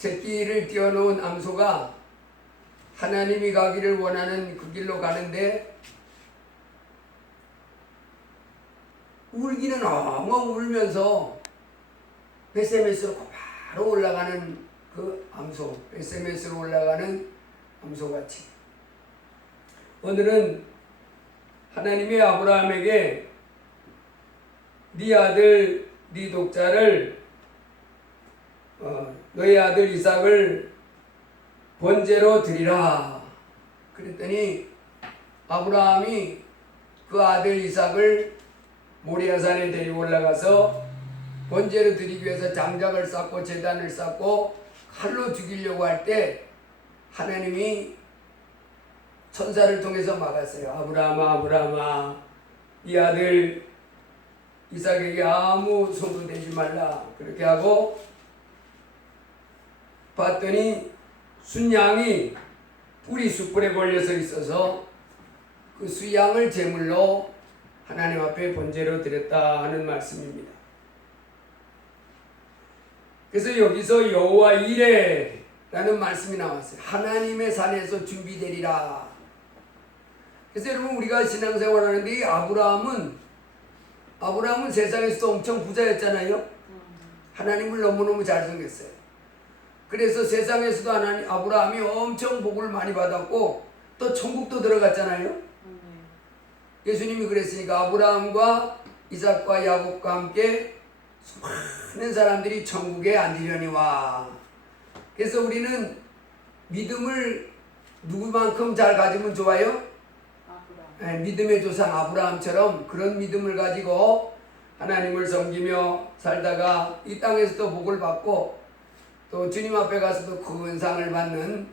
새끼를 띄워놓은 암소가 하나님이 가기를 원하는 그 길로 가는데 울기는 엉엉 울면서 베세메스로 바로 올라가는 그 암소, 베세메스로 올라가는 암소같이 오늘은 하나님이 아브라함에게 네 아들, 네 독자를 너의 아들 이삭을 번제로 드리라. 그랬더니 아브라함이 그 아들 이삭을 모리아산에 데리고 올라가서 번제로 드리기 위해서 장작을 쌓고 제단을 쌓고 칼로 죽이려고 할 때 하나님이 천사를 통해서 막았어요. 아브라함아, 아브라함아, 이 아들 이삭에게 아무 손도 대지 말라. 그렇게 하고 봤더니 순양이 뿌리 숯불에 걸려서 있어서 그 수양을 제물로 하나님 앞에 번제로 드렸다 하는 말씀입니다. 그래서 여기서 여호와 이레 라는 말씀이 나왔어요. 하나님의 산에서 준비되리라. 그래서 여러분 우리가 신앙생활 하는데 이 아브라함은 세상에서도 엄청 부자였잖아요. 하나님을 너무너무 잘 섬겼어요. 그래서 세상에서도 아브라함이 엄청 복을 많이 받았고 또 천국도 들어갔잖아요. 예수님이 그랬으니까 아브라함과 이삭과 야곱과 함께 수많은 사람들이 천국에 앉으려니와. 그래서 우리는 믿음을 누구만큼 잘 가지면 좋아요? 믿음의 조상 아브라함처럼 그런 믿음을 가지고 하나님을 섬기며 살다가 이 땅에서도 복을 받고 또 주님 앞에 가서도 큰 상을 받는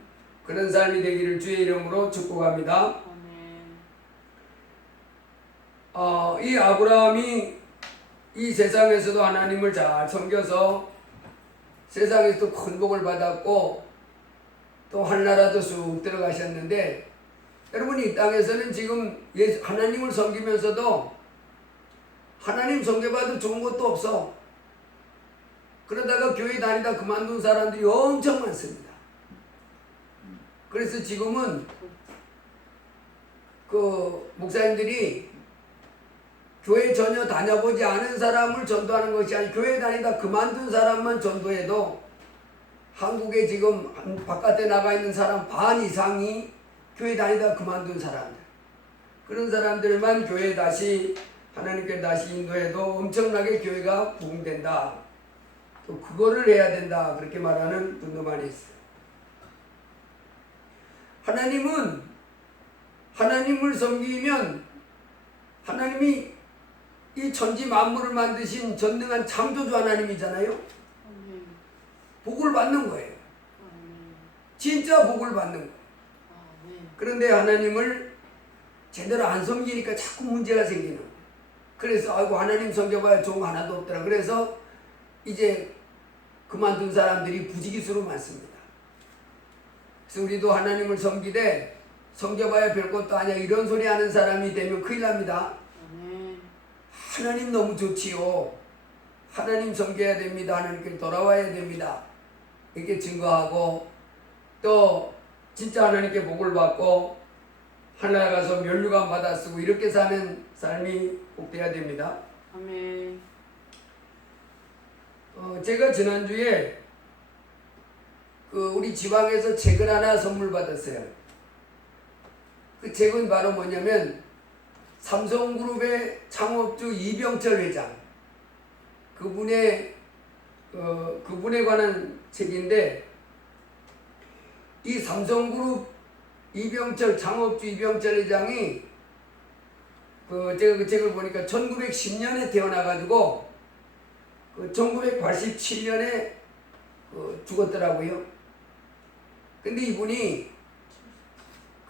그런 삶이 되기를 주의 이름으로 축복합니다. 이 아브라함이 이 세상에서도 하나님을 잘 섬겨서 세상에서도 큰 복을 받았고 또 한나라도 쑥 들어가셨는데 여러분 이 땅에서는 지금 하나님을 섬기면서도 하나님 섬겨봐도 좋은 것도 없어. 그러다가 교회 다니다 그만둔 사람들이 엄청 많습니다. 그래서 지금은 그 목사님들이 교회 전혀 다녀보지 않은 사람을 전도하는 것이 아니라 교회 다니다 그만둔 사람만 전도해도 한국에 지금 바깥에 나가 있는 사람 반 이상이 교회 다니다 그만둔 사람들, 그런 사람들만 교회 다시 하나님께 다시 인도해도 엄청나게 교회가 부흥된다. 또 그거를 해야 된다. 그렇게 말하는 분도 많이 있어요. 하나님은 하나님을 섬기면 하나님이 이 천지 만물을 만드신 전능한 창조주 하나님이잖아요. 복을 받는 거예요. 진짜 복을 받는 거예요. 그런데 하나님을 제대로 안 섬기니까 자꾸 문제가 생기는 거예요. 그래서 아이고 하나님 섬겨봐야 좋은 거 하나도 없더라. 그래서 이제 그만둔 사람들이 부지기수로 많습니다. 그래서 우리도 하나님을 섬기되 섬겨봐야 별것도 아니야 이런 소리 하는 사람이 되면 큰일 납니다. 하나님 너무 좋지요. 하나님 섬겨야 됩니다. 하나님께 돌아와야 됩니다. 이렇게 증거하고 또 진짜 하나님께 복을 받고 하늘에 가서 면류관 받아 쓰고 이렇게 사는 삶이 복돼야 됩니다. 아멘. 제가 지난주에 우리 지방에서 책을 하나 선물 받았어요. 그 책은 바로 뭐냐면 삼성그룹의 창업주 이병철 회장 그분에 관한 책인데 이 삼성그룹 창업주 이병철 회장이 제가 그 책을 보니까 1910년에 태어나가지고 1987년에 죽었더라고요. 근데 이분이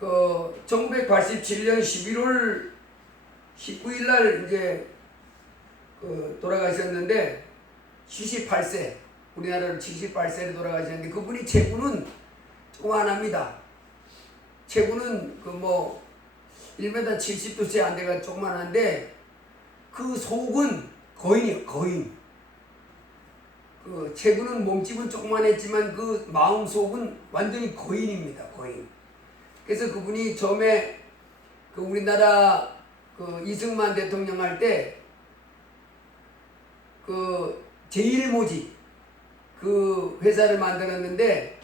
1987년 11월 19일 날 이제 돌아가셨는데 78세, 우리나라로 78세로 돌아가셨는데 그분이 체구는 조그만합니다. 체구는 1m 70도씨 안 돼가 조그만한데 그 속은 거인이에요. 거인. 그 체구는 몸집은 조그만했지만 그 마음속은 완전히 거인입니다. 거인. 그래서 그분이 처음에 그 우리나라 그 이승만 대통령 할 때 그 제1모직 그 회사를 만들었는데,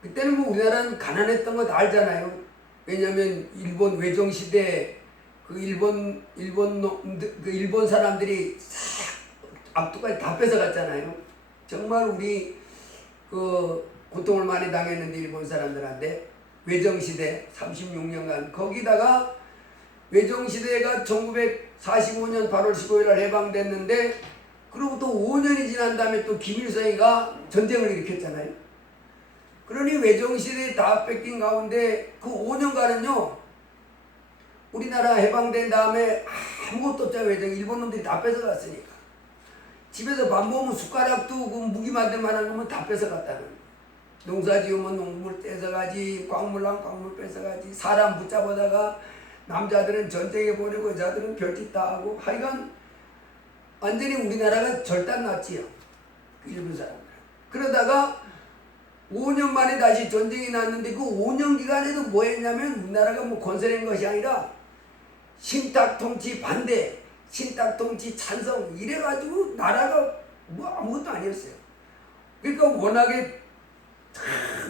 그때는 뭐 우리나라는 가난했던 거 다 알잖아요. 왜냐면 일본 외정 시대 그 일본 사람들이 싹 앞뒤까지 다 뺏어갔잖아요. 정말 우리 그 고통을 많이 당했는데 일본 사람들한테 외정 시대 36년간. 거기다가 외정 시대가 1945년 8월 15일 날 해방됐는데, 그로부터 5년이 지난 다음에 또 김일성이가 전쟁을 일으켰잖아요. 그러니 외정 시대에 다 뺏긴 가운데 그 5년간은요, 우리나라 해방된 다음에 아무것도 없잖아요. 외정 일본 놈들이 다 뺏어갔으니까. 집에서 밥 먹으면 숟가락도 그 무기 만들 만한 거면 다 뺏어갔다는. 농사 지으면 농물 뺏어가지, 광물랑 광물 뺏어가지, 사람 붙잡아다가 남자들은 전쟁에 보내고 여자들은 별짓 다 하고, 하여간 완전히 우리나라가 절단났지요. 그 일본 사람들. 그러다가 5년 만에 다시 전쟁이 났는데, 그 5년 기간에도 뭐 했냐면, 우리나라가 뭐 건설한 것이 아니라 신탁통치 반대, 신탁통치 찬성 이래가지고 나라가 뭐 아무것도 아니었어요. 그러니까 워낙에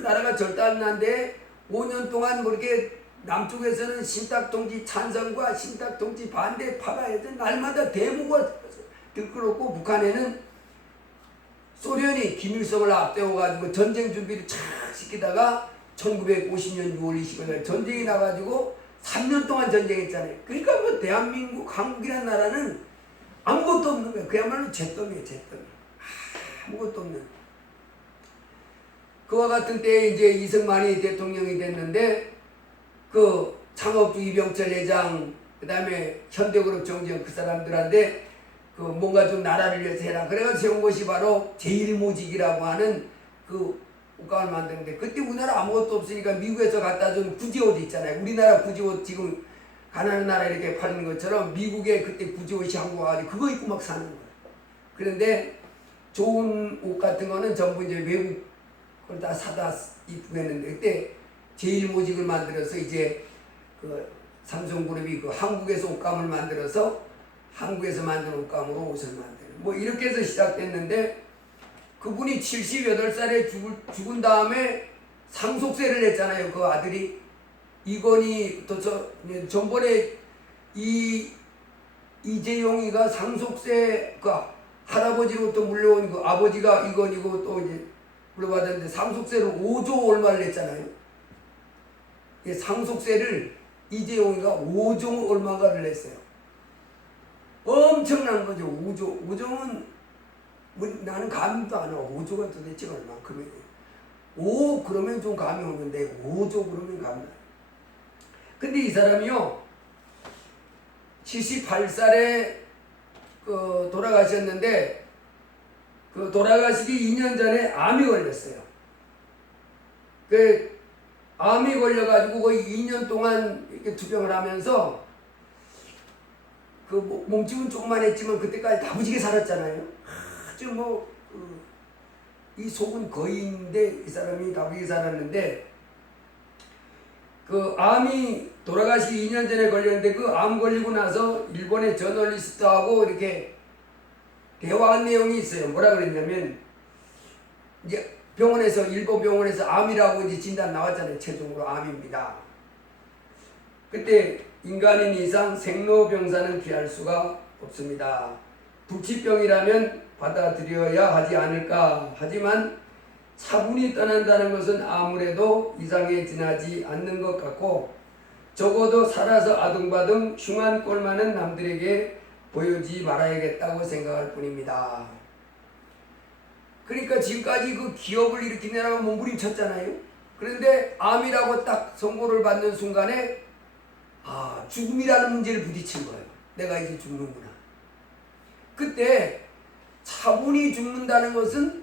나라가 절단난데 5년 동안 뭐 이렇게 남쪽에서는 신탁통치 찬성과 신탁통치 반대 파가 해서 날마다 대모가 들끓었고, 북한에는 소련이 김일성을 앞세워가지고 전쟁 준비를 착 시키다가 1950년 6월 20일 날 전쟁이 나가지고 3년 동안 전쟁했잖아요. 그러니까 뭐 대한민국, 한국이라는 나라는 아무것도 없는 거예요. 그야말로 잿더미예요, 잿더미. 아무것도 없는. 그와 같은 때에 이제 이승만이 대통령이 됐는데, 그 창업주 이병철 회장, 그 다음에 현대그룹 정지현 그 사람들한테 그 뭔가 좀 나라를 위해서 해라. 그래서 세운 것이 바로 제1모직이라고 하는 그 옷감을 만드는데, 그때 우리나라 아무것도 없으니까 미국에서 갖다 준 구지옷 있잖아요. 우리나라 구지옷 지금 가난한 나라 이렇게 파는 것처럼 미국에 그때 구지옷이 한국 와가지고 그거 입고 막 사는 거예요. 그런데 좋은 옷 같은 거는 전부 이제 외국 걸 다 사다 입고 했는데, 그때 제1모직을 만들어서 이제 그 삼성그룹이 그 한국에서 옷감을 만들어서 한국에서 만든 옷감으로 옷을 만드는, 뭐 이렇게 해서 시작됐는데, 그분이 78살에 죽은 다음에 상속세를 냈잖아요. 그 아들이 이건희, 또 전번에 이재용이가 상속세 그 할아버지로부터 물려온 그 아버지가 이건희고 또 이제 물려받았는데 상속세를 5조 얼마를 냈잖아요. 상속세를 이재용이가 5조 얼마가를 냈어요. 엄청난 거죠. 5조. 5조는 나는 감도 안 와. 5조가 도대체 얼마큼이에요. 5 그러면 좀 감이 오는데 5조 그러면 감이 안. 근데 이 사람이요, 78살에 그 돌아가셨는데, 그 돌아가시기 2년 전에 암이 걸렸어요. 그 암이 걸려가지고 거의 2년 동안 이렇게 투병을 하면서, 그 몸집은 조금만 했지만 그때까지 다부지게 살았잖아요. 아주 뭐 이 속은 거인인데 이 사람이 다부지게 살았는데, 그 암이 돌아가시기 2년 전에 걸렸는데, 그 암 걸리고 나서 일본의 저널리스트하고 이렇게 대화한 내용이 있어요. 뭐라 그랬냐면, 이제 병원에서, 일본 병원에서 암이라고 이제 진단 나왔잖아요. 최종으로 암입니다. 그때 인간인 이상 생로병사는 피할 수가 없습니다. 불치병이라면 받아들여야 하지 않을까. 하지만 차분히 떠난다는 것은 아무래도 이상에 지나지 않는 것 같고, 적어도 살아서 아둥바둥 흉한 꼴만은 남들에게 보여주지 말아야겠다고 생각할 뿐입니다. 그러니까 지금까지 그 기업을 일으키느라고 몸부림쳤잖아요. 그런데 암이라고 딱 선고를 받는 순간에 죽음이라는 문제를 부딪힌 거예요. 내가 이제 죽는구나. 그때 차분히 죽는다는 것은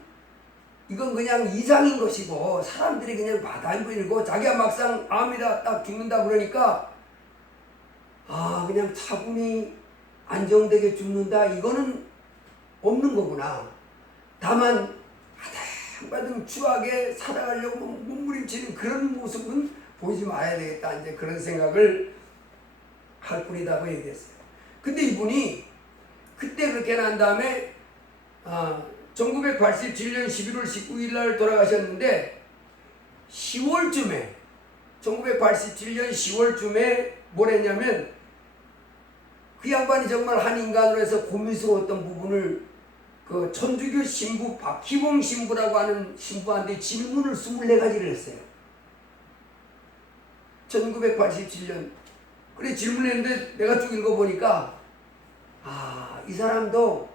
이건 그냥 이상인 것이고, 사람들이 그냥 받아들이고, 자기가 막상 암이라 딱 죽는다 그러니까 그냥 차분히 안정되게 죽는다, 이거는 없는 거구나. 다만 하다하다등 추하게 살아가려고 몸부림치는 그런 모습은 보이지 말아야 되겠다. 이제 그런 생각을 할 뿐이다고 얘기했어요. 근데 이분이 그때 그렇게 난 다음에 1987년 11월 19일 날 돌아가셨는데 10월쯤에 1987년 10월쯤에 뭘 했냐면 그 양반이 정말 한 인간으로 해서 고민스러웠던 부분을 그 천주교 신부 박희봉 신부라고 하는 신부한테 질문을 24가지를 했어요. 1987년. 그래 질문했는데 내가 쭉 읽어보니까 이 사람도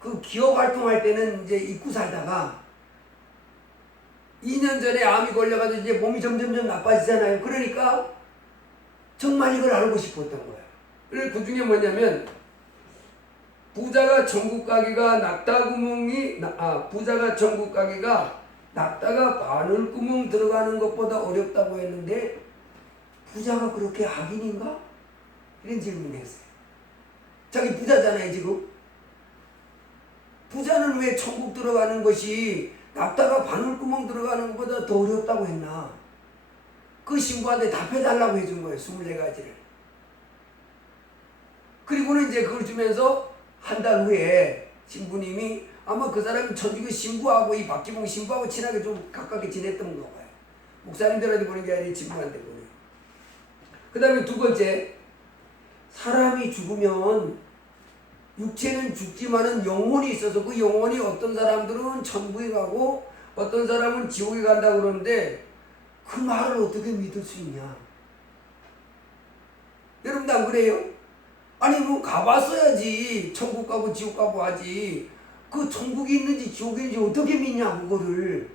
그 기업 활동할 때는 이제 잊고 살다가 2년 전에 암이 걸려가지고 이제 몸이 점점점 나빠지잖아요. 그러니까 정말 이걸 알고 싶었던 거예요. 그래서 그 중에 뭐냐면 부자가 천국 가기가 부자가 천국 가기가 낙타가 바늘구멍 들어가는 것보다 어렵다고 했는데 부자가 그렇게 악인인가? 이런 질문을 했어요. 자기 부자잖아요 지금. 부자는 왜 천국 들어가는 것이 낙타가 바늘구멍 들어가는 것보다 더 어렵다고 했나? 그 신부한테 답해달라고 해준 거예요. 24가지를. 그리고는 이제 그걸 주면서 한 달 후에 신부님이 아마 그 사람이 천주교 신부하고 이 박기봉 신부하고 친하게 좀 가깝게 지냈던 거 봐요. 목사님들한테 보는 게 아니라 신부한테 보내요. 그 다음에 두 번째, 사람이 죽으면 육체는 죽지만은 영혼이 있어서 그 영혼이 어떤 사람들은 천국에 가고 어떤 사람은 지옥에 간다고 그러는데 그 말을 어떻게 믿을 수 있냐? 여러분도 안 그래요? 아니 뭐 가봤어야지 천국 가고 지옥 가고 하지 그 천국이 있는지 지옥이 있는지 어떻게 믿냐 그거를.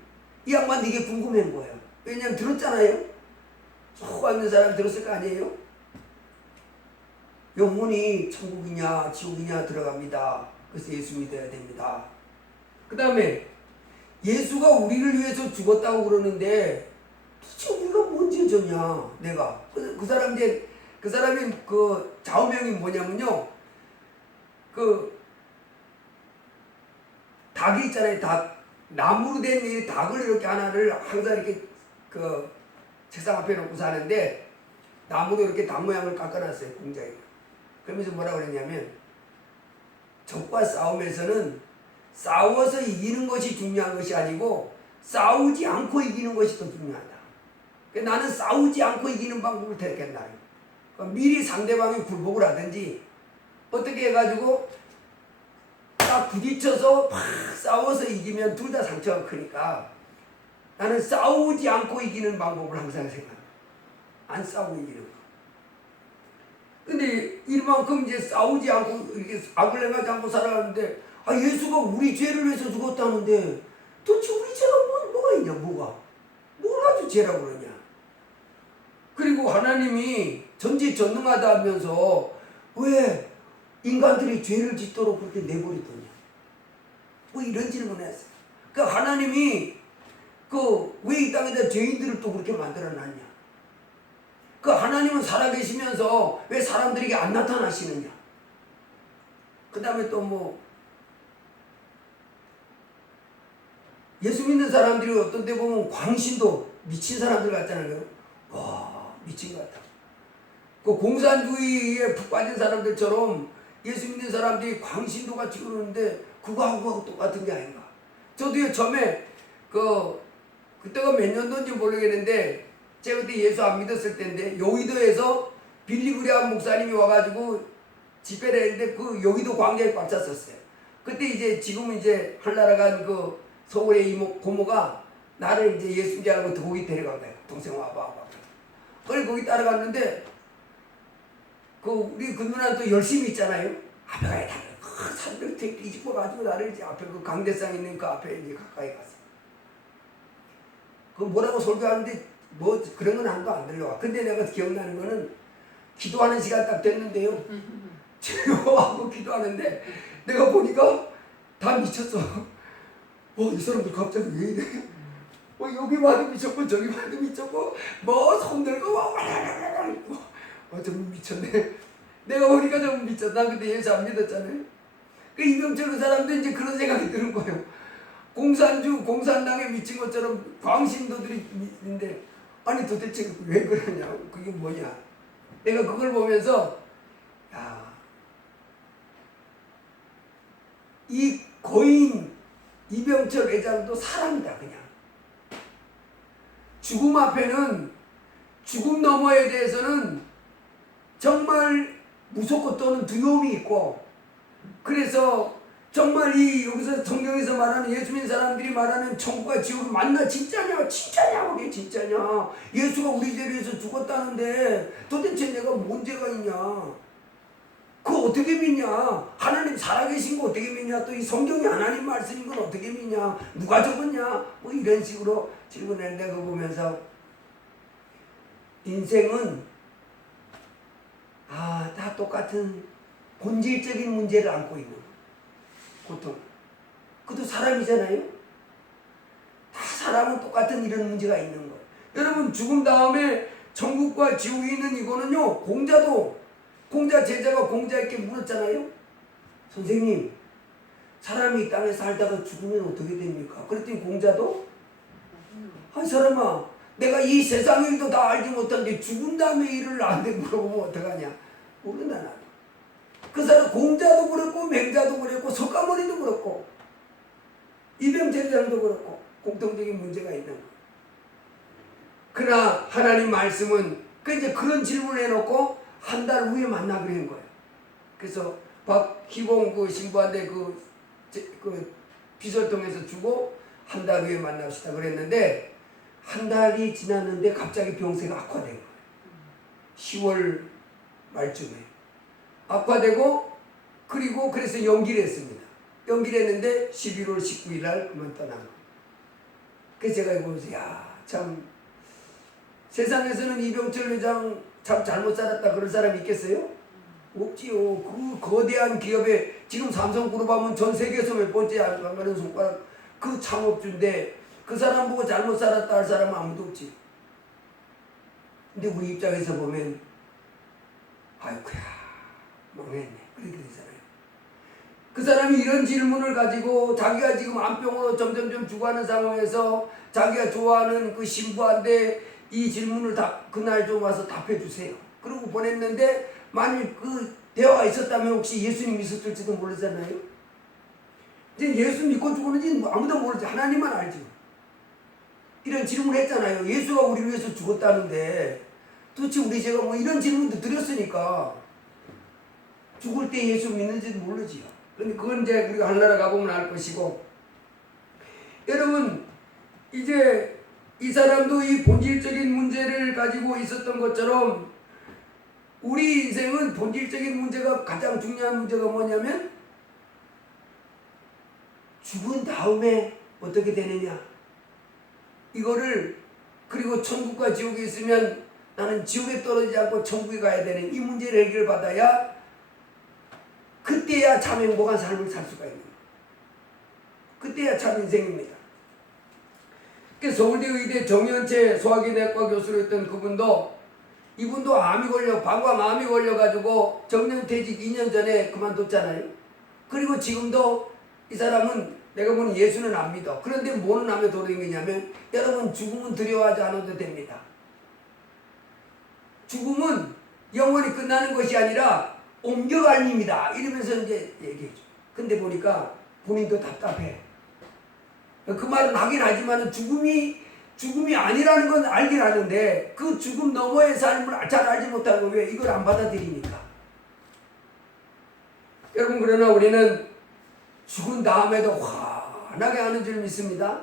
이 양반 되게 궁금한 거예요. 왜냐면 들었잖아요. 속 있는 사람 들었을 거 아니에요? 영혼이 천국이냐 지옥이냐 들어갑니다. 그래서 예수 믿어야 됩니다. 그 다음에 예수가 우리를 위해서 죽었다고 그러는데 도대체 우리가 뭔 죄졌냐 내가. 그 사람 이제 그 사람이 그 좌우명이 뭐냐면요. 그 닭이 있잖아요. 닭. 나무로 된 이 닭을 이렇게 하나를 항상 이렇게 그 책상 앞에 놓고 사는데 나무로 이렇게 닭 모양을 깎아놨어요. 공장에. 그러면서 뭐라고 그랬냐면 적과 싸움에서는 싸워서 이기는 것이 중요한 것이 아니고 싸우지 않고 이기는 것이 더 중요하다. 그러니까 나는 싸우지 않고 이기는 방법을 택했다. 그러니까 미리 상대방이 굴복을 하든지 어떻게 해가지고 딱 부딪혀서 팍 싸워서 이기면 둘 다 상처가 크니까 나는 싸우지 않고 이기는 방법을 항상 생각합니다. 안 싸우고 이기는 거. 근데 이만큼 이제 싸우지 않고 이렇게 악을 행하지 않고 살아가는데 예수가 우리 죄를 위해서 죽었다는데 도대체 우리 죄가 뭐가 있냐 뭐가 뭘 가지고 죄라고 그러냐. 그리고 하나님이 전지전능하다 하면서 왜 인간들이 죄를 짓도록 그렇게 내버리더냐 뭐 이런 질문을 했어요. 그러니까 하나님이 왜 이 땅에다 죄인들을 또 그렇게 만들어놨냐. 그 하나님은 살아계시면서 왜 사람들에게 안 나타나시느냐. 그 다음에 또 뭐 예수 믿는 사람들이 어떤 때 보면 광신도 미친 사람들 같잖아요. 와 미친 것 같다. 그 공산주의에 푹 빠진 사람들처럼 예수 믿는 사람들이 광신도 같이 그러는데 그거하고 똑같은 게 아닌가. 저도요 처음에 그때가 몇 년도인지 모르겠는데 제가 그때 예수 안 믿었을 때인데 여의도에서 빌리그레암 목사님이 와가지고 집회를 했는데 그 여의도 광장에 꽉 찼었어요. 그때 이제 지금은 이제 한나라 간 그 서울의 이모 고모가 나를 이제 예수 믿자고 거기 데려간 거예요. 동생 와봐. 그래 거기 따라갔는데 우리 그 누나는 또 열심히 있잖아요. 앞에 가야 돼. 사람들 뒤집어 가지고 나를 이제 앞에 그 강대상 있는 그 앞에 이제 가까이 갔어. 그 뭐라고 설교하는데 뭐 그런 건 한도 안 들려와. 근데 내가 기억나는 거는 기도하는 시간 딱 됐는데요. 제가 기도하는데 내가 보니까 다 미쳤어. 이 사람들 갑자기 왜 이래? 여기 와도 미쳤고 저기 와도 미쳤고 뭐 손들고 좀 미쳤네. 내가 보니까 좀 미쳤다. 난 그때 예수 안 믿었잖아요. 그 이병철 그 사람도 이제 그런 생각이 드는 거예요. 공산주 공산당에 미친 것처럼 광신도들이 있는데 아니 도대체 왜 그러냐 그게 뭐냐 내가 그걸 보면서 야, 이 고인 이병철 회장도 사람이다 그냥 죽음 앞에는 죽음 너머에 대해서는 정말 무섭고 또는 두려움이 있고 그래서 정말 이 여기서 성경에서 말하는 예수 믿는 사람들이 말하는 천국과 지옥을 맞나 진짜냐 진짜냐 그게 진짜냐 예수가 우리 죄를 위해서 죽었다는데 도대체 내가 뭔 죄가 있냐 그거 어떻게 믿냐 하나님 살아계신 거 어떻게 믿냐 또 이 성경이 하나님 말씀인 건 어떻게 믿냐 누가 적었냐 뭐 이런 식으로 질문했는데 그거 보면서 인생은 다 똑같은 본질적인 문제를 안고 있는 거 고통. 그것도 사람이잖아요. 다 사람은 똑같은 이런 문제가 있는 거예요. 여러분 죽음 다음에 천국과 지옥이 있는 이거는요. 공자 제자가 공자에게 물었잖아요. 선생님 사람이 이 땅에 살다가 죽으면 어떻게 됩니까? 그랬더니 공자도 아 사람아 내가 이 세상 일도 다 알지 못하는데 죽은 다음에 일을 나한테 물어보면 어떡하냐. 모른다 나도. 그 사람 공자도 그렇고 맹자도 그렇고 석가모니도 그렇고 이병철도 그렇고 공통적인 문제가 있는 거예요. 그러나 하나님 말씀은 이제 그런 질문을 해놓고 한 달 후에 만나 그런 거예요. 그래서 박희봉 그 신부한테 그 비설통에서 주고 한 달 후에 만납시다 그랬는데 한 달이 지났는데 갑자기 병세가 악화된 거예요. 10월 말쯤에 악화되고 그리고 그래서 연기를 했습니다. 연기를 했는데 11월 19일 날 그만 떠난 거예요. 그래서 제가 이거 보면서 참 세상에서는 이병철 회장 참 잘못 살았다 그럴 사람이 있겠어요? 없지요. 그 거대한 기업에 지금 삼성그룹 하면 전 세계에서 몇 번째 안 가는 손가락 그 창업주인데 그 사람 보고 잘못 살았다 할 사람은 아무도 없지. 근데 우리 입장에서 보면 아이쿠야 망했네 그렇게 되잖아요. 그 사람이 이런 질문을 가지고 자기가 지금 암병으로 점점점 죽어가는 상황에서 자기가 좋아하는 그 신부한테 이 질문을 그날 좀 와서 답해 주세요. 그러고 보냈는데 만일 그 대화가 있었다면 혹시 예수님 있었을지도 모르잖아요. 이제 예수 믿고 죽었는지 아무도 모르지. 하나님만 알지. 이런 질문을 했잖아요. 예수가 우리를 위해서 죽었다는데 도대체 우리 제가 뭐 이런 질문도 드렸으니까 죽을 때 예수 믿는지도 모르지요. 그런데 그건 이제 우리가 하늘나라 가보면 알 것이고 여러분 이제 이 사람도 이 본질적인 문제를 가지고 있었던 것처럼 우리 인생은 본질적인 문제가 가장 중요한 문제가 뭐냐면 죽은 다음에 어떻게 되느냐 이거를 그리고 천국과 지옥에 있으면 나는 지옥에 떨어지지 않고 천국에 가야 되는 이 문제를 해결받아야 그때야 참 행복한 삶을 살 수가 있는 거예요. 그때야 참 인생입니다. 서울대 의대 정연채 소화기내과 교수로 했던 그분도 이분도 암이 걸려 방광암이 걸려가지고 정년퇴직 2년 전에 그만뒀잖아요. 그리고 지금도 이 사람은 내가 보는 예수는 안 믿어. 그런데 뭐는 하며 돌아다니냐면 여러분 죽음은 두려워하지 않아도 됩니다. 죽음은 영원히 끝나는 것이 아니라 옮겨갈 일입니다. 이러면서 이제 얘기해줘. 근데 보니까 본인도 답답해. 그 말은 하긴 하지만 죽음이 아니라는 건 알긴 아는데 그 죽음 너머의 삶을 잘 알지 못하는 거 왜 이걸 안 받아들이니까. 여러분 그러나 우리는 죽은 다음에도 환하게 하는 줄 믿습니다.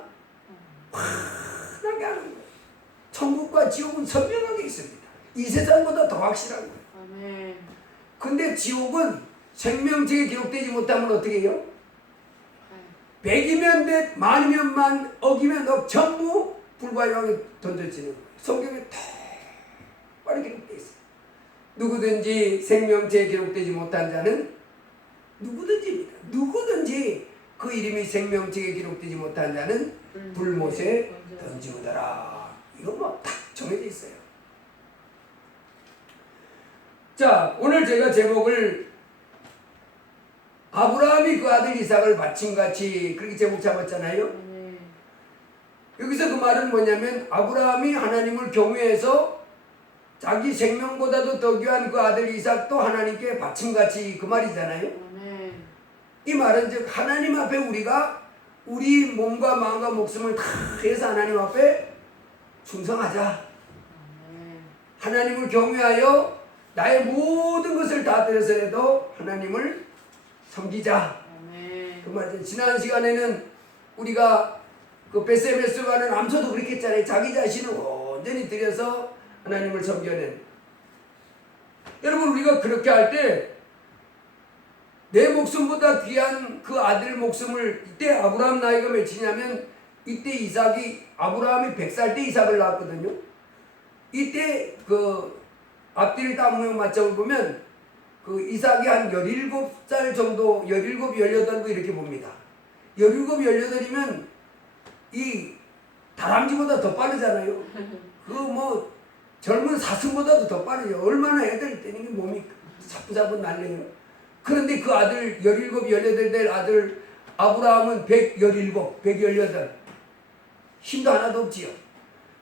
환하게 하는 거예요. 천국과 지옥은 선명하게 있습니다. 이 세상보다 더 확실한 거예요. 근데 지옥은 생명책에 기록되지 못하면 어떻게 해요? 100이면 100, 만이면 만, 억이면 억, 전부 불과 영에 던져지는 거예요. 성경에 똑바로 기록되어 있어요. 누구든지 생명체에 기록되지 못한 자는 누구든지 그 이름이 생명책에 기록되지 못한 자는 불못에 던지우더라. 이거 뭐 딱 정해져 있어요. 자, 오늘 제가 제목을 아브라함이 그 아들 이삭을 바침같이 그렇게 제목 잡았잖아요. 아멘. 여기서 그 말은 뭐냐면 아브라함이 하나님을 경외해서 자기 생명보다도 더 귀한 그 아들 이삭도 하나님께 바침같이 그 말이잖아요. 아멘. 이 말은 즉 하나님 앞에 우리가 우리 몸과 마음과 목숨을 다 해서 하나님 앞에 충성하자. 아멘. 하나님을 경외하여 나의 모든 것을 다 들여서라도 하나님을 섬기자. 아멘. 그 말이죠. 지난 시간에는 우리가 그 베세메스 가는 암소도 그렇게 했잖아요. 자기 자신을 온전히 들여서 하나님을 섬겨낸. 여러분 우리가 그렇게 할 때 내 목숨보다 귀한 그 아들 목숨을 이때 아브라함 나이가 몇이냐면 이때 이삭이 아브라함이 100살 때 이삭을 낳았거든요. 이때 그 앞뒤를 딱 맞춰 보면 그 이삭이 한 17살 정도 17, 18도 이렇게 봅니다. 17, 18이면 이 다람쥐보다 더 빠르잖아요. 그 뭐 젊은 사슴보다도 더 빠르죠. 얼마나 애들 때는 게 몸이 사뿐사뿐 날려요. 그런데 그 아들 17, 18 될 아들 아브라함은 117, 118 힘도 하나도 없지요.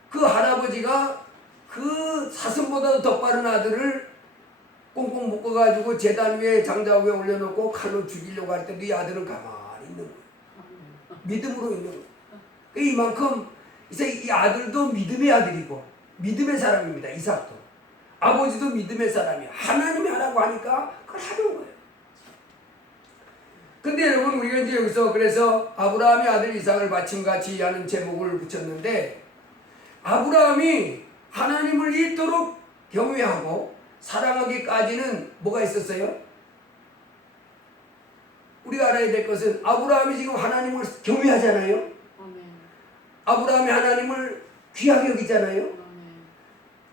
그 할아버지가 그 사슴보다도 더 빠른 아들을 꽁꽁 묶어가지고 제단 위에 장자 위에 올려놓고 칼로 죽이려고 할 때 네 아들은 가만히 있는 거예요. 믿음으로 있는 거예요. 이만큼 이 아들도 믿음의 아들이고 믿음의 사람입니다. 이삭도. 아버지도 믿음의 사람이에요. 하나님이 하라고 하니까 그걸 하는 거예요. 근데 여러분 우리가 이제 여기서 그래서 아브라함이 아들 이삭을 바침같이 하는 제목을 붙였는데 아브라함이 하나님을 이토록 경외하고 사랑하기까지는 뭐가 있었어요? 우리가 알아야 될 것은 아브라함이 지금 하나님을 경외하잖아요. 아멘. 아브라함이 하나님을 귀하게 여기잖아요. 아멘.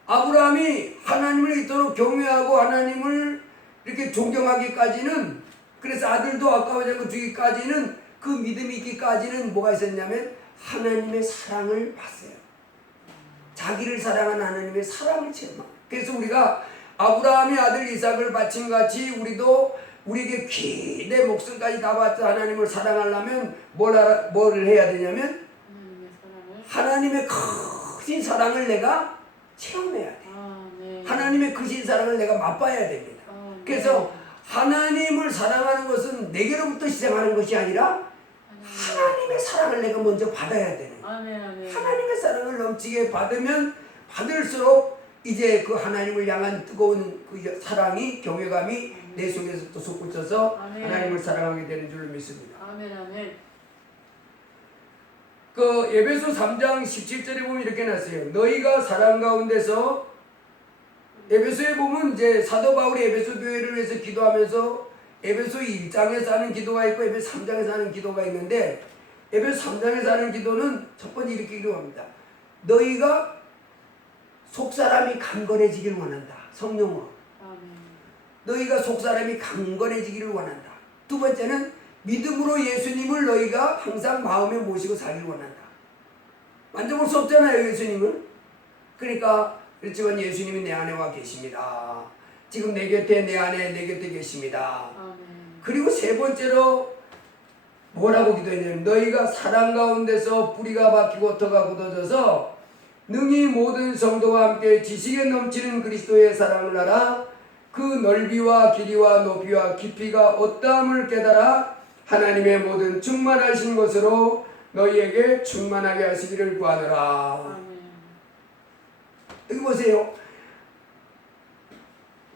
아브라함이 하나님을 이토록 경외하고 하나님을 이렇게 존경하기까지는 그래서 아들도 아까워지 않고 주기까지는 그 믿음이 있기까지는 뭐가 있었냐면 하나님의 사랑을 봤어요. 자기를 사랑하는 하나님의 사랑을 체험한. 그래서 우리가 아브라함의 아들 이삭을 바침같이 우리도 우리에게 내 목숨까지 다 바쳐 하나님을 사랑하려면 뭘 해야 되냐면 하나님의 크신 사랑을 내가 체험해야 돼. 아멘. 하나님의 크신 사랑을 내가 맛봐야 됩니다. 아멘. 그래서 하나님을 사랑하는 것은 내게로부터 시작하는 것이 아니라 하나님의 사랑을 내가 먼저 받아야 되는 거예요. 아멘. 아멘. 하나님의 사랑을 넘치게 받으면 받을수록 이제 그 하나님을 향한 뜨거운 그 사랑이 경외감이 내 속에서 또 솟구쳐서 하나님을 사랑하게 되는 줄로 믿습니다. 아멘. 아멘. 그 에베소 3장 17절에 보면 이렇게 났어요. 너희가 사랑 가운데서 에베소에 보면 이제 사도 바울이 에베소 교회를 위해서 기도하면서 에베소 1장에서 하는 기도가 있고 에베소 3장에서 하는 기도가 있는데 에베소 3장에서 하는 기도는 첫 번째 이렇게 기도합니다. 너희가 속사람이 강건해지기를 원한다. 성령으로. 아멘. 너희가 속사람이 강건해지기를 원한다. 두 번째는 믿음으로 예수님을 너희가 항상 마음에 모시고 살기를 원한다. 만져볼 수 없잖아요, 예수님을. 그러니까 그렇지만 예수님이 내 안에 와 계십니다. 지금 내 곁에 내 안에 내 곁에 계십니다. 아멘. 그리고 세 번째로 뭐라고 기도했냐면 너희가 사랑 가운데서 뿌리가 박히고 터가 굳어져서 능히 모든 성도와 함께 지식에 넘치는 그리스도의 사랑을 알아 그 넓이와 길이와 높이와 깊이가 어떠함을 깨달아 하나님의 모든 충만하신 것으로 너희에게 충만하게 하시기를 구하노라. 아멘. 여기 보세요.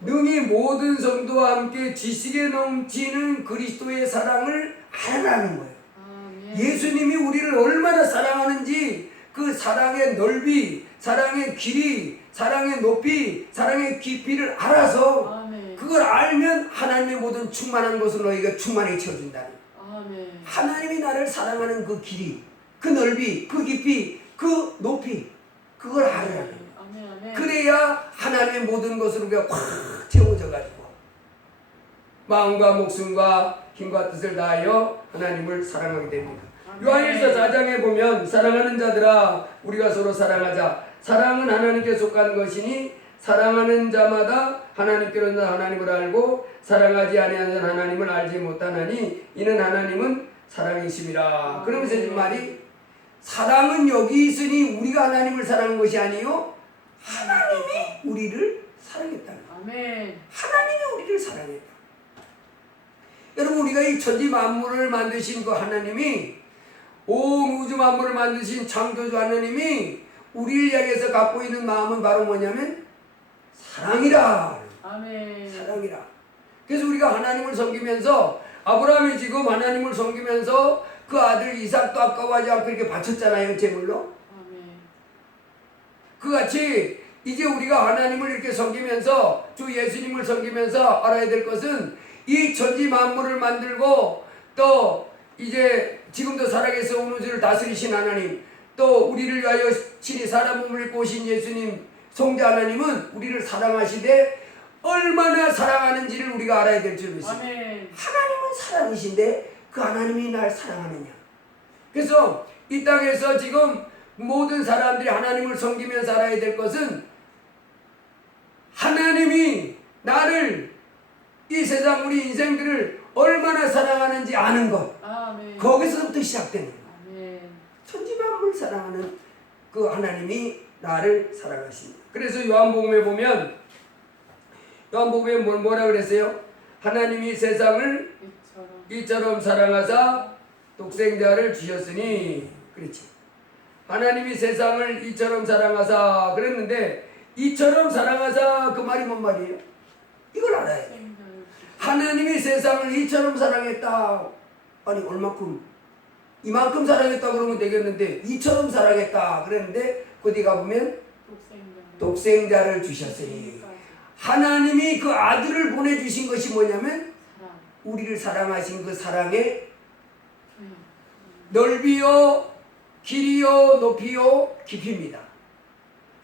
능히 모든 성도와 함께 지식에 넘치는 그리스도의 사랑을 알아라는 거예요. 아멘. 예수님이 우리를 얼마나 사랑하는지 그 사랑의 넓이, 사랑의 길이, 사랑의 높이, 사랑의 깊이를 알아서 아멘. 그걸 알면 하나님의 모든 충만한 것을 너희가 충만하게 채워준다는 거예요. 아멘. 하나님이 나를 사랑하는 그 길이, 그 넓이, 그 깊이, 그 높이 그걸 알아라는 거예요. 아멘. 아멘. 그래야 하나님의 모든 것으로 우리가 꽉 채워져 가지고 마음과 목숨과 힘과 뜻을 다하여 하나님을 사랑하게 됩니다. 요한일서 4장에 보면 사랑하는 자들아 우리가 서로 사랑하자. 사랑은 하나님께 속한 것이니 사랑하는 자마다 하나님께로는 하나님을 알고 사랑하지 아니하는 하나님을 알지 못하나니 이는 하나님은 사랑이심이라. 그러면서 이 말이 사랑은 여기 있으니 우리가 하나님을 사랑한 것이 아니요 하나님이 우리를 사랑했다는 거예요. 아멘. 하나님이 우리를 사랑했다. 여러분 우리가 이 천지 만물을 만드신 그 하나님이 온 우주 만물을 만드신 창조주 하나님이 우리를 향해서 갖고 있는 마음은 바로 뭐냐면 사랑이라. 아멘. 사랑이라. 그래서 우리가 하나님을 섬기면서 아브라함이 지금 하나님을 섬기면서 그 아들 이삭도 아까워하지 않고 이렇게 바쳤잖아요, 제물로. 아멘. 그같이 이제 우리가 하나님을 이렇게 섬기면서 주 예수님을 섬기면서 알아야 될 것은 이 천지 만물을 만들고 또 이제 지금도 살아계서 온 우주를 다스리신 하나님, 또 우리를 위하여 친히 사람 몸을 입고 오신 예수님 성자 하나님은 우리를 사랑하시되 얼마나 사랑하는지를 우리가 알아야 될 줄 믿습니다. 아멘. 하나님은 사랑이신데 그 하나님이 날 사랑하느냐. 그래서 이 땅에서 지금 모든 사람들이 하나님을 섬기면서 알아야 될 것은 하나님이 나를 이 세상 우리 인생들을 얼마나 사랑하는지 아는 것. 아멘. 거기서부터 시작되는 것. 아멘. 천지만물 사랑하는 그 하나님이 나를 사랑하십니다. 그래서 요한복음에 보면 요한복음에 뭐라 그랬어요? 하나님이 세상을 이처럼 사랑하사 독생자를 주셨으니. 그렇지. 하나님이 세상을 이처럼 사랑하사 그랬는데 이처럼 사랑하사 그 말이 뭔 말이에요? 이걸 알아야 돼. 하나님이 세상을 이처럼 사랑했다. 아니 얼마큼? 이만큼 사랑했다 그러면 되겠는데 이처럼 사랑했다 그랬는데 그 뒤에 가보면 독생자를 주셨으니. 하나님이 그 아들을 보내주신 것이 뭐냐면 우리를 사랑하신 그 사랑의 넓이요 길이요 높이요 깊이입니다.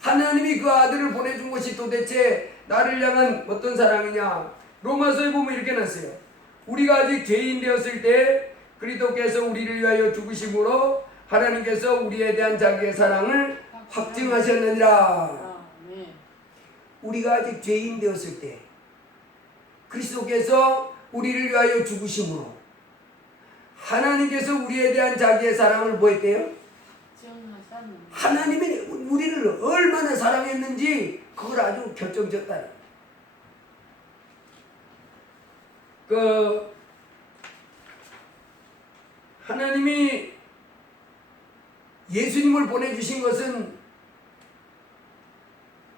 하나님이 그 아들을 보내준 것이 도대체 나를 향한 어떤 사랑이냐. 로마서에 보면 이렇게 났어요. 우리가 아직 죄인 되었을 때 그리스도께서 우리를 위하여 죽으심으로 하나님께서 우리에 대한 자기의 사랑을 확증하셨느니라. 우리가 아직 죄인 되었을 때 그리스도께서 우리를 위하여 죽으심으로 하나님께서 우리에 대한 자기의 사랑을 뭐 했대요? 하나님이 우리를 얼마나 사랑했는지 그걸 아주 결정졌다. 그 하나님이 예수님을 보내주신 것은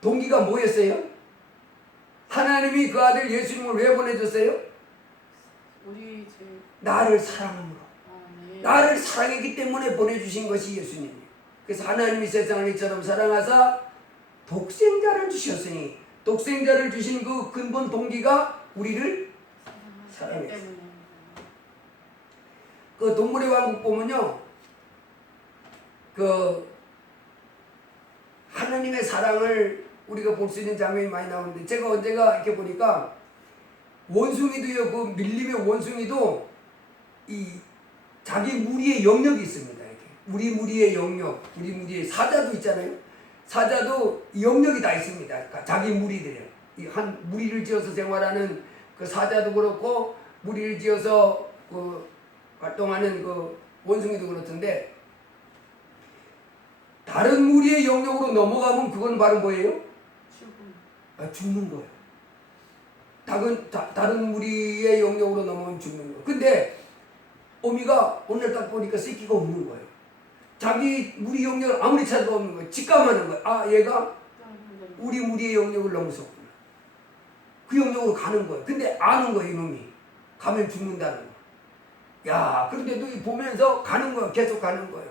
동기가 뭐였어요? 하나님이 그 아들 예수님을 왜 보내줬어요? 나를 사랑함으로. 나를 사랑했기 때문에 보내주신 것이 예수님이에요. 그래서 하나님이 세상을 이처럼 사랑하사 독생자를 주셨으니 독생자를 주신 그 근본 동기가 우리를 사랑했어요. 그 동물의 왕국 보면요, 그 하나님의 사랑을 우리가 볼 수 있는 장면이 많이 나오는데 제가 언제가 이렇게 보니까 원숭이도요, 그 밀림의 원숭이도 이 자기 무리의 영역이 있습니다. 이렇게 우리 무리의 영역, 우리 무리의 사자도 있잖아요. 사자도 영역이 다 있습니다. 그러니까 자기 무리들이에요. 이 한 무리를 지어서 생활하는 그 사자도 그렇고 무리를 지어서 그 활동하는 그 원숭이도 그렇던데 다른 무리의 영역으로 넘어가면 그건 바로 뭐예요? 죽는 거예요. 다른 무리의 영역으로 넘어가면 죽는 거예요. 근데 어미가 오늘 딱 보니까 새끼가 없는 거예요. 자기 무리 영역을 아무리 찾아도 없는 거예요. 직감하는 거예요. 아, 얘가 우리 무리의 영역을 넘어섰구나. 그 영역으로 가는 거예요. 근데 아는 거예요, 이놈이. 가면 죽는다는 거. 야, 그런데도 보면서 가는 거예요. 계속 가는 거예요.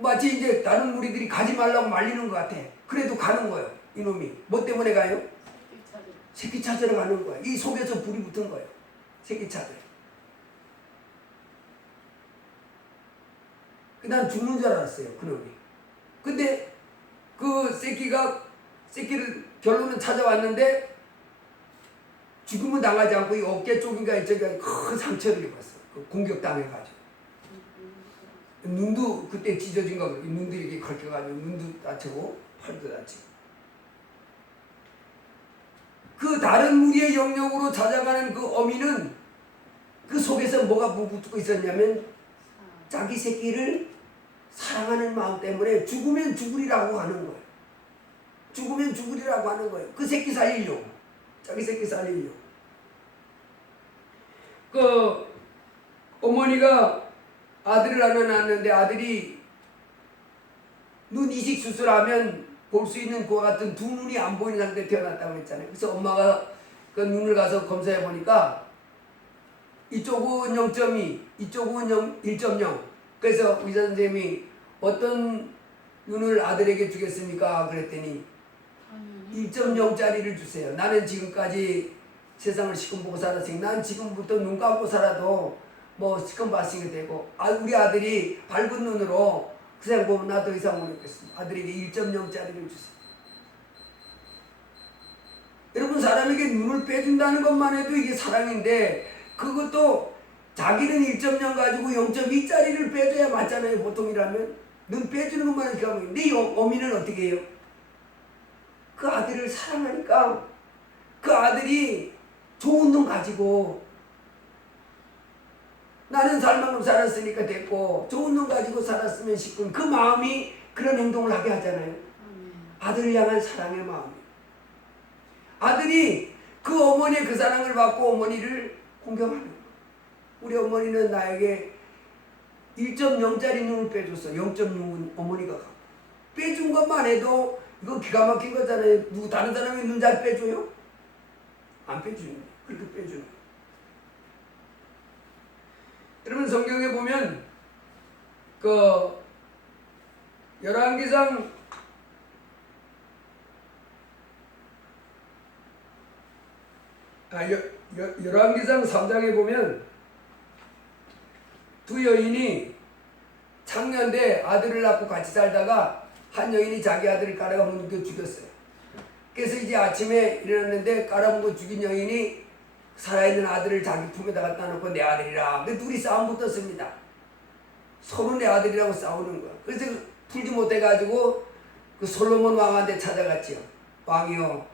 마치 이제 다른 무리들이 가지 말라고 말리는 것 같아. 그래도 가는 거예요, 이놈이. 뭐 때문에 가요? 새끼 찾으러 가는 거예요. 이 속에서 불이 붙은 거예요. 새끼 찾으러. 난 죽는 줄 알았어요, 그놈이. 근데 그 새끼를 결론은 찾아왔는데 죽음은 당하지 않고 이 어깨 쪽인가 이쪽인가 큰 상처를 입었어. 그 공격당해가지고. 눈도 그때 찢어진가 그래. 눈도 이렇게 걸쳐가지고 눈도 다치고 팔도 다치고. 그 다른 무리의 영역으로 찾아가는 그 어미는 그 속에서 뭐가 붙고 있었냐면 자기 새끼를 사랑하는 마음 때문에 죽으면 죽으리라고 하는 거예요. 죽으면 죽으리라고 하는 거예요. 그 새끼 살리려고. 자기 새끼 살리려고. 그 어머니가 아들을 하나 낳았는데 아들이 눈 이식 수술하면 볼 수 있는 그와 같은 두 눈이 안 보이는 상태에 태어났다고 했잖아요. 그래서 엄마가 그 눈을 가서 검사해 보니까 이쪽은 0.2, 이쪽은 1.0. 그래서 의사 선생님이 어떤 눈을 아들에게 주겠습니까? 그랬더니 1.0짜리를 주세요. 나는 지금까지 세상을 시큼 보고 살았으니 난 지금부터 눈 감고 살아도 뭐 시큼 봤으니까 되고 우리 아들이 밝은 눈으로 그 세상 보면 나 더 이상 못 있겠습니다. 아들에게 1.0짜리를 주세요. 여러분 사람에게 눈을 빼준다는 것만 해도 이게 사랑인데 그것도 자기는 1.0 가지고 0.2짜리를 빼줘야 맞잖아요. 보통이라면 눈 빼주는 것만 해도 기가 막히는데 이 어미는 어떻게 해요? 그 아들을 사랑하니까 그 아들이 좋은 눈 가지고 나는 살만큼 살았으니까 됐고 좋은 눈 가지고 살았으면 싶은 그 마음이 그런 행동을 하게 하잖아요. 아들을 향한 사랑의 마음. 아들이 그 어머니의 그 사랑을 받고 어머니를 공경하는 거예요. 우리 어머니는 나에게 1.0짜리 눈을 빼줬어. 0.6은 어머니가 갖고. 빼준 것만 해도 이거 기가 막힌 거잖아요. 누구 다른 사람이 눈 잘 빼줘요? 안 빼주는 거예요. 그렇게 빼주는 거예요. 여러분 성경에 보면 그 열왕기상 3장에 보면 두 여인이 창녀인데 아들을 낳고 같이 살다가 한 여인이 자기 아들을 깔아먹고 죽였어요. 그래서 이제 아침에 일어났는데 깔아먹고 죽인 여인이 살아있는 아들을 자기 품에다 갖다 놓고 내 아들이라. 근데 둘이 싸움 붙었습니다. 서로 내 아들이라고 싸우는 거야. 그래서 풀지 못해가지고 그 솔로몬 왕한테 찾아갔지요. 왕이요,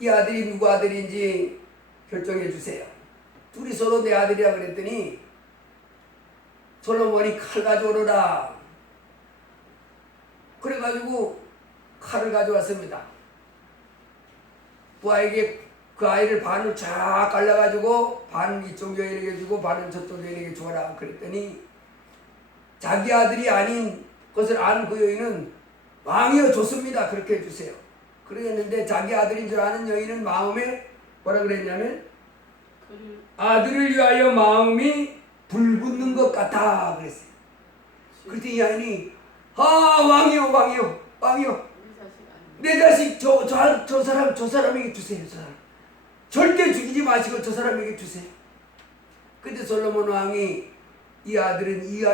이 아들이 누구 아들인지 결정해 주세요. 둘이 서로 내 아들이라 그랬더니 솔로몬이 칼 가져오너라. 그래가지고 칼을 가져왔습니다. 부하에게 그 아이를 반을 쫙 갈라가지고 반 이쪽 여인에게 주고 반은 저쪽 여인에게 주어라. 그랬더니 자기 아들이 아닌 것을 안 그 여인은 왕이여 좋습니다. 그렇게 해주세요. 그러겠는데 자기 아들인 줄 아는 여인은 마음에 뭐라 그랬냐면 아들을 위하여 마음이 불붙는 것 같아 그랬어요. 그랬더니 이 여인이 왕이여 왕이여 왕이여 내 자식 저 사람에게 주세요. 저 사람 절대 죽이지 마시고 저 사람에게 주세요. 근데 솔로몬 왕이 이 아들은 이